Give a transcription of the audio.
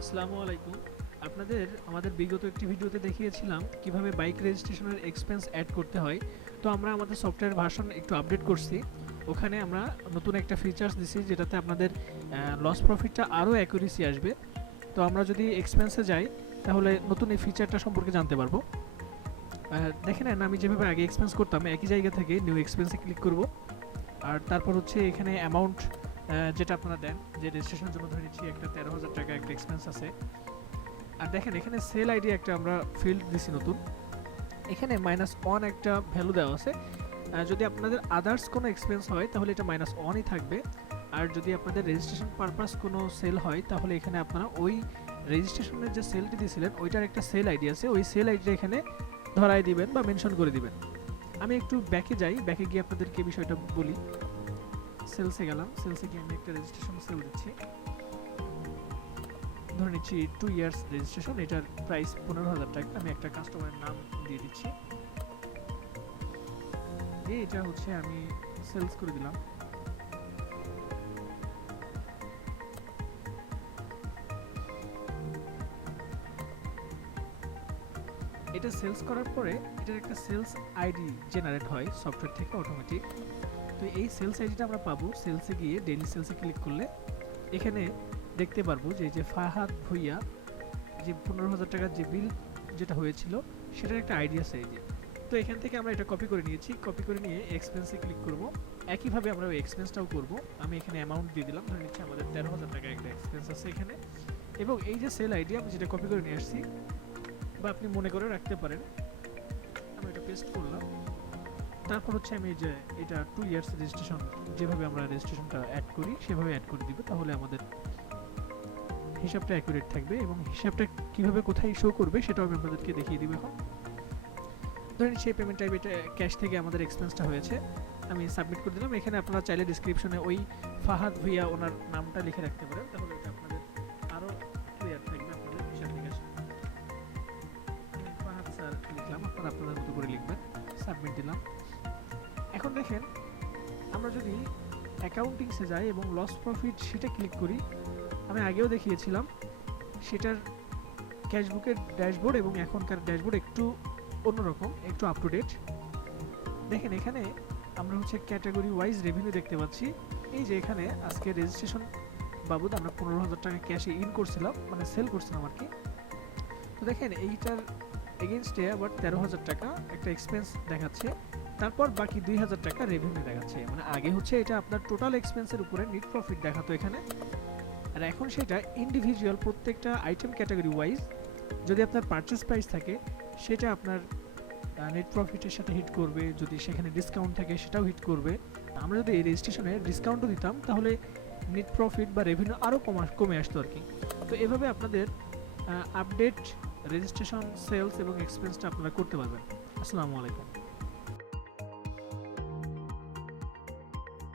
আসসালামু আলাইকুম। আপনাদের আমাদের বিগত একটি ভিডিওতে দেখিয়েছিলাম কিভাবে বাইক রেজিস্ট্রেশনের এক্সপেন্স অ্যাড করতে হয়। তো আমরা আমাদের সফটওয়্যার ভার্সন একটু আপডেট করছি। ওখানে আমরা নতুন একটা ফিচার্স দিছি যেটাতে আপনাদের লস প্রফিটটা আরও অ্যাকুরেসি আসবে। তো আমরা যদি এক্সপেন্সে যাই তাহলে নতুন এই ফিচারটা সম্পর্কে জানতে পারবো। দেখে নেন, আমি যেভাবে আগে এক্সপেন্স করতাম একই জায়গা থেকে নিউ এক্সপেন্সে ক্লিক করব। আর তারপর হচ্ছে এখানে অ্যামাউন্ট যেটা আপনারা দেন, যে রেজিস্ট্রেশনের জন্য ধরে নিচ্ছি একটা 13,000 টাকা একটা এক্সপেন্স আছে। আর দেখেন এখানে সেল আইডি একটা আমরা ফিল্ড দিছি নতুন। এখানে -1 একটা ভ্যালু দেওয়া আছে। যদি আপনাদের আদার্স কোনো এক্সপেন্স হয় তাহলে এটা -1ই থাকবে। আর যদি আপনাদের রেজিস্ট্রেশন পারপাস কোনো সেল হয় তাহলে এখানে আপনারা ওই রেজিস্ট্রেশনের যে সেলটি দিয়েছিলেন ওইটার একটা সেল আইডি আছে, ওই সেল আইডিটা এখানে ধরাই দিবেন বা মেনশন করে দিবেন। আমি একটু ব্যাকে যাই, ব্যাকে গিয়ে আপনাদেরকে বিষয়টা বলি। সেলসে গেলাম, সেলসে গিয়ে আমি একটা রেজিস্ট্রেশন সেল দিচ্ছি। ধরে নিচ্ছি 2 ইয়ার্স রেজিস্ট্রেশন, এটার প্রাইস 15,000 টাকা। আমি একটা কাস্টমারের নাম দিয়ে দিচ্ছি, এটা হচ্ছে আমি সেলস করে দিলাম। এটা সেলস করার পরে এটার একটা সেলস আইডি জেনারেট হয় সফটওয়্যার থেকে অটোমেটিক। তো এই সেলস আইডিটা আমরা পাবো সেলসে গিয়ে, ডেইলি সেলসে ক্লিক করলে এখানে দেখতে পারবো যে ফাহাদ ভুইয়া যে 15,000 টাকার যে বিল যেটা হয়েছিল সেটার একটা আইডি আছে এই যে। তো এখান থেকে আমরা এটা কপি করে নিয়েছি, কপি করে নিয়ে এক্সপেন্সে ক্লিক করব। একইভাবে আমরা ওই এক্সপেন্সটাও করব। আমি এখানে অ্যামাউন্ট দিয়ে দিলাম, ধরে নিচ্ছি আমাদের 13,000 টাকা একটা এক্সপেন্স আছে এখানে। এবং এই যে সেল আইডি আমি যেটা কপি করে নিয়ে আসছি, বা আপনি মনে করে রাখতে পারেন, আমি এটা পেস্ট করলাম। তারপর হচ্ছে আমি যে এটা 2 ইয়ার্স রেজিস্ট্রেশন, যেভাবে আমরা রেজিস্ট্রেশনটা অ্যাড করি সেভাবে অ্যাড করে দিব, তাহলে আমাদের হিসাবটা অ্যাকুরেট থাকবে। এবং হিসাবটা কিভাবে কোথায় শো করবে সেটাও আমি আপনাদেরকে দেখিয়ে দিব এখন। ধরেন সেই পেমেন্ট টাইপ এটা ক্যাশ থেকে আমাদের এক্সপেন্সটা হয়েছে, আমি সাবমিট করে দিলাম। এখানে আপনারা চাইলে ডিসক্রিপশনে ওই ফাহাদ ভুইয়া ওনার নামটা লিখে রাখতে পারেন, তাহলে এটা আপনাদের আরও ক্লিয়ার থাকবে আপনাদের হিসাব নিকাশ। ফাহাদ স্যার লিখলাম, আপনারা আপনাদের মতো করে লিখবেন, সাবমিট দিলাম। এখন দেখেন, আমরা যদি অ্যাকাউন্টিংসে যাই এবং লস প্রফিট সেটা ক্লিক করি, আমি আগেও দেখিয়েছিলাম সেটার ক্যাশবুকের ড্যাশবোর্ড এবং এখনকার ড্যাশবোর্ড একটু অন্যরকম, একটু আপ টু ডেট। দেখেন এখানে আমরা হচ্ছে ক্যাটাগরি ওয়াইজ রেভিনিউ দেখতে পাচ্ছি। এই যে এখানে আজকে রেজিস্ট্রেশন বাবদ আমরা 15,000 টাকা ক্যাশে ইন করছিলাম, মানে সেল করছিলাম আর কি। তো দেখেন এইটার এগেনস্টে আবার 13,000 টাকা একটা এক্সপেন্স দেখাচ্ছে, তারপর বাকি 2,000 টাকা রেভিনিউ দেখাচ্ছে। মানে আগে হচ্ছে এটা আপনার টোটাল এক্সপেন্সের উপরে নেট প্রফিট দেখাতো এখানে, আর এখন সেটা ইন্ডিভিজুয়াল প্রত্যেকটা আইটেম ক্যাটাগরি ওয়াইজ যদি আপনার পারচেস প্রাইস থাকে সেটা আপনার নেট প্রফিটের সাথে হিট করবে, যদি সেখানে ডিসকাউন্ট থাকে সেটাও হিট করবে। আমরা যদি এই রেজিস্ট্রেশনে ডিসকাউন্টও দিতাম তাহলে নেট প্রফিট বা রেভিনিউ আরও কমে আসতো আর কি। তো এভাবে আপনাদের আপডেট রেজিস্ট্রেশন, সেলস এবং এক্সপেন্সটা আপনারা করতে পারবেন। আসসালামু আলাইকুম।